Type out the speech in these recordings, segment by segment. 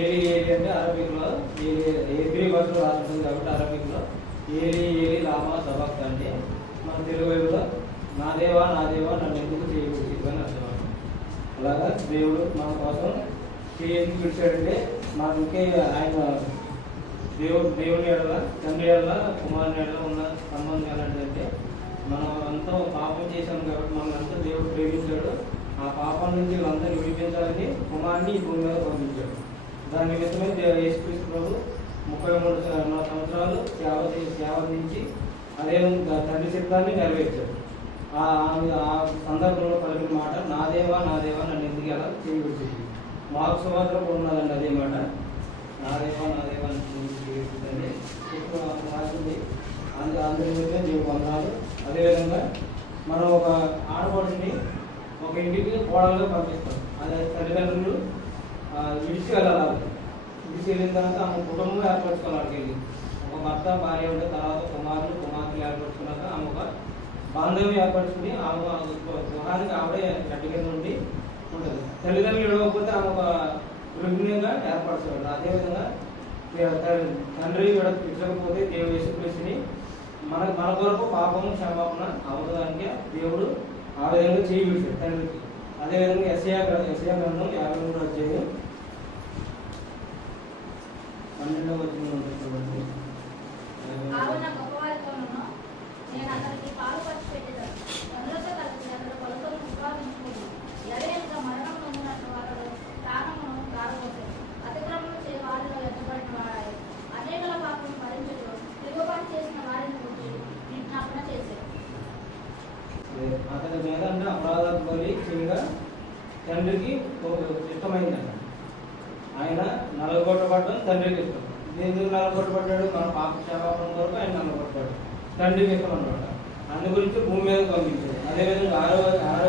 ఏలి ఏలి అంటే అరబిక్లో హెబ్రీ భాషలో రాస్తుంది కాబట్టి అరబిక్లో ఏలి ఏలి లామా సబక్త అంటే మన తెలుగు వైపులో నా దేవా నన్ను ఎందుకు చేయకూడదు అని అర్థం. అలాగా దేవుడు మన కోసం ఎందుకు పిలిచాడంటే మనకి ఇంకే ఆయన దేవుని ఎడల తండ్రి ఎడల కుమారుని ఎడల ఉన్న సంబంధం ఎలాంటిదంటే మనం అంతా పాపం చేశాం కాబట్టి మనల్ని అంతా దేవుడు ప్రేమించాడు. ఆ పాపం నుంచి వీళ్ళంతా విడిపించాలని కుమారుని ఈ భూమి మీద పంపించాడు. దాని నిమిత్తమే యేసుక్రీస్తు ప్రభు 33 సంవత్సరాలు సేవ నుంచి అదే తండ్రి చిత్తాన్ని నెరవేర్చాడు. ఆ సందర్భంలో పలికిన మాట నా దేవా నన్ను ఎందుకు ఎలా చేయవచ్చు. మాకు సువార్తలో ఉన్నదండి అదే మాట నా దేవా అని రాసింది. అందరి నిమిత్తమే దేవుడు వందనాలు. అదేవిధంగా మనం ఒక ఆడపడుచుని ఒక ఇంటికి కోడలుగా పంపిస్తాం. అదే తల్లిదండ్రులు విడిచి వెళ్ళాలి. విడిచి వెళ్ళిన తర్వాత ఆమె కుటుంబం ఏర్పరచుకోవాలి. అక్కడికి వెళ్ళి ఒక భర్త భార్య ఉంటే తర్వాత కుమార్తెలు ఏర్పరచుకున్నాక ఆమె ఒక బాంధవ్యం ఏర్పరచుకుని ఆమె గృహానికి ఆవిడే గడ్డి కింద ఉండి ఉంటుంది. తల్లిదండ్రులు ఇవ్వకపోతే ఆమె ఒక గృహిణిగా ఏర్పరచాడు. అదేవిధంగా తండ్రి ఇచ్చకపోతే దేవుడు యేసుక్రీస్తుని మన కొరకు పాపము క్షమాపణ అవడానికి దేవుడు ఆ విధంగా చేయించాడు తండ్రికి. అదేవిధంగా యెషయా గ్రంథం 53వ అధ్యాయం 12వ వచనం ఉంటుంది. అతని మీద అంటే అపరాధాలు బలి చేయగా తండ్రికి ఇష్టమైందంట. ఆయన నలగొట్టబడ్డం తండ్రికి ఇష్టం. ఎందుకు నలగొట్టబడ్డాడు? మన పాప క్షమాపణ వరకు ఆయన నలగొట్టబడ్డాడు. తండ్రికి ఇష్టం అనమాట. అందు గురించి భూమి మీద పంపించాడు. అదేవిధంగా 6వ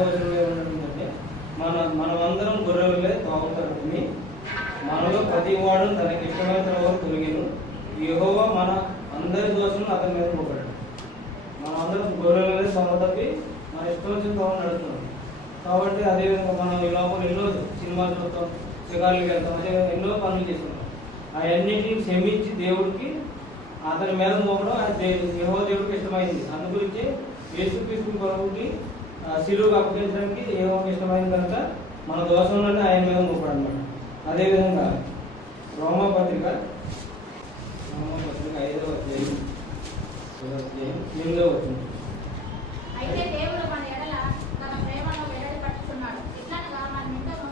వచనంలో ఏమంటుందంటే మనమందరం గొర్రెలే తాగుతాడు. మనలో ప్రతి వాడు తనకి ఇష్టమైన వరకు తొలగిను. యెహోవా మన అందరి దోషం అతని మీద పోగొట్టాడు. మనం అందరం గొర్రెలే తప్పి మన ఇష్టం వచ్చిన తోవ నడుస్తున్నాం కాబట్టి అదేవిధంగా మనం ఈ లోపల ఎన్నో సినిమాలు చూస్తాం, షికారులకు వెళ్తాం, అదేవిధంగా ఎన్నో పనులు చేస్తున్నాం. అవన్నింటినీ క్షమించి దేవుడికి అతని మీద మోపడం యెహోవా దేవుడికి ఇష్టమైంది. అందు గురించి యేసుక్రీస్తు ప్రభువుకి శిలువకు అప్పగించడానికి యెహోవాకి ఇష్టమైంది కనుక మన దోషంలోనే ఆయన మీద మోపడం అన్నమాట. అదేవిధంగా రోమపత్రిక 5వ అధ్యాయం 8వ వచనం. అయితే దేవుడు మన ఎడల తన ప్రేమను వెల్లడి పట్టుకున్నాడు. ఇట్లనగా మనమిద్దరం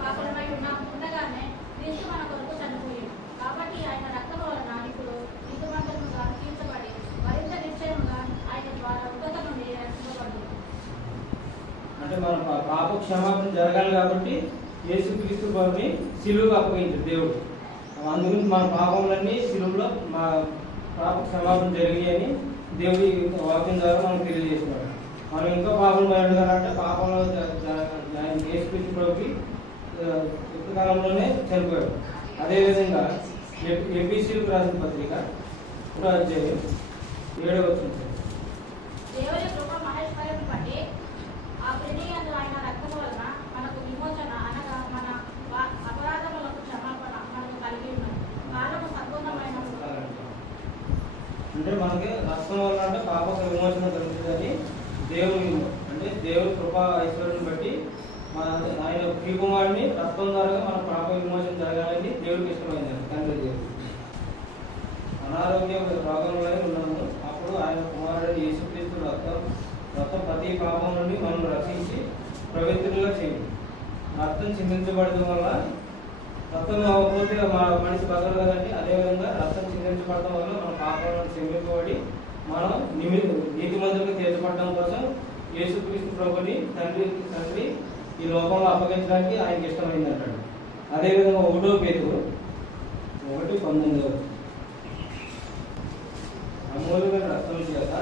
పాపులమై ఉండగానే క్రీస్తు మన కొరకు చనిపోయాడు. కాబట్టి ఆయన రక్తం వలన ఇప్పుడు నీతిమంతులుగా తీర్చబడి మరింత నిశ్చయముగా ఆయన ద్వారా ఉగ్రత నుండి రక్షించబడింది. అంటే మన పాప క్షమాపణ జరగాలి కాబట్టి యేసుక్రీస్తు ప్రభుని శిలువకు అప్పగించాడు దేవుడు. అందుగురించి మన పాపములన్నీ శిలువలో మా పాప క్షమాపణ జరిగాయని దేవుడి వాక్యం ద్వారా మనకు తెలియజేస్తున్నాడు. మనం ఇంకా పాపం బయటగాలంటే పాపంలో యేసుక్రీస్తు ప్రభుకి కాలంలోనే చనిపోయాడు. అదేవిధంగా ఎఫెసీయులకు రాసిన పత్రిక 1వ అధ్యాయం 7వ వచనం. దేవుని కృప మహేశ్వరం బట్టి ఆ ప్రణీయందు ఆయన రక్తం వలన మనకు విమోచన అనగా మన అపరాధములకు క్షమాపణ మనకు కలిగి ఉన్నది. కాలము సంపూర్ణమైన అంటే మనకి రక్తం వల్ల అంటే పాప విమోచన జరుగుతుందని దేవుని కృప ఐశ్వర్యం బట్టి ఆయన ప్రియకుమారుని రక్తం ద్వారా మన పాప విమోచన జరగాలని దేవుడికి ఇష్టమైంది. తండ్రి దేవుడు అనారోగ్య రోగంలో ఉన్నాము. అప్పుడు ఆయన కుమారుడు యేసుక్రీస్తు రక్తం ప్రతి పాపం నుండి మనం రక్షించి పవిత్రంగా చేయండి. రక్తం చిందించబడడం వల్ల రక్తం అవ్వకపోతే మనిషి బతకదు కదండి. అదేవిధంగా రక్తం చిందించబడడం వల్ల మన పాపాలను క్షమింపబడి మనం నీతిమంతులకు తీర్చబడడం కోసం యేసుక్రీస్తు ప్రభుని తండ్రి ఈ లోకంలో అప్పగించడానికి ఆయనకి ఇష్టమైంది అంటాడు. అదేవిధంగా 1వ పేతురు 1:19 అమూల్యమైన రక్తం చేత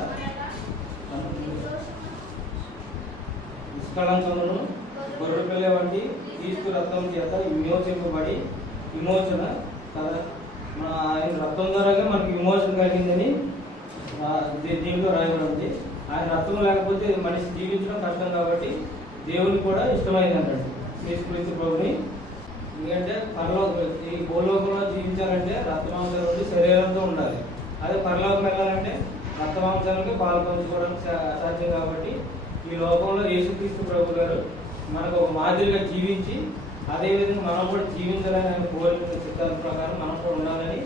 నిష్కళంకమును గొర్రెపిల్ల వంటి క్రీస్తు రక్తం చేత విమోచింపబడి విమోచన కదా ఆయన రక్తం ద్వారా మనకి విమోచన కలిగిందని దీంట్లో రాయబడింది. ఆయన రక్తం లేకపోతే మనిషి జీవించడం కష్టం కాబట్టి దేవునికి కూడా ఇష్టమైంది అన్నాడు. యేసుక్రీస్తు ప్రభుని. ఎందుకంటే ఈ భూలోకంలో జీవించాలంటే రక్తమాంసాల నుండి శరీరంతో ఉండాలి. అదే పరలోకం వెళ్ళాలంటే రక్తమాంసాలకి పాలు పంచుకోవడం సాధ్యం. కాబట్టి ఈ లోకంలో యేసుక్రీస్తు ప్రభు గారు మనకు ఒక మాదిరిగా జీవించి అదేవిధంగా మనం కూడా జీవించాలని ఆయన కోరిక సిద్ధాంత ప్రకారం మనం కూడా ఉండాలని,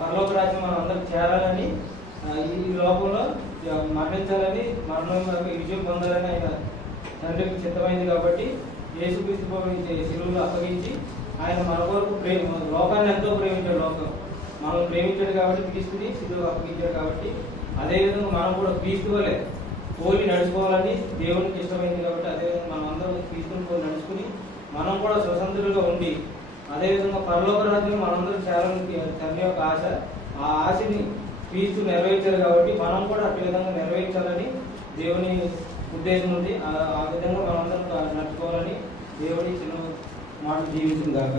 పరలోక రాజ్యం మనం అందరం చేరాలని, ఈ లోకంలో మరణించాలని, మరణం విజయం పొందాలని ఆయన తండ్రికి సిద్ధమైంది. కాబట్టి యేసుక్రీస్తు ప్రభు శిలువలో అప్పగించి ఆయన మన కొరకు లోకాన్ని ఎంతో ప్రేమించాడు. లోకం మనం ప్రేమించాడు కాబట్టి క్రీస్తుని శిలువలో అప్పగించాడు. కాబట్టి అదేవిధంగా మనం కూడా క్రీస్తు వలె పోలి నడుచుకోవాలని దేవునికి ఇష్టమైంది. కాబట్టి అదేవిధంగా మనం అందరం క్రీస్తుని పోలి నడుచుకుని మనం కూడా స్వతంత్రులుగా ఉండి అదేవిధంగా పరలోక రాజ్యం మనందరం చేరాలని తండ్రి యొక్క ఆశ. ఆ ఆశని క్రీస్తు నెరవేర్చారు. కాబట్టి మనం కూడా అట్టి విధంగా నెరవేర్చాలని దేవుని ఉద్దేశం ఉంది. ఆ విధంగా మనందరం నడుచుకోవాలని దేవుడి చిన్న మాట జీవించింది కాక.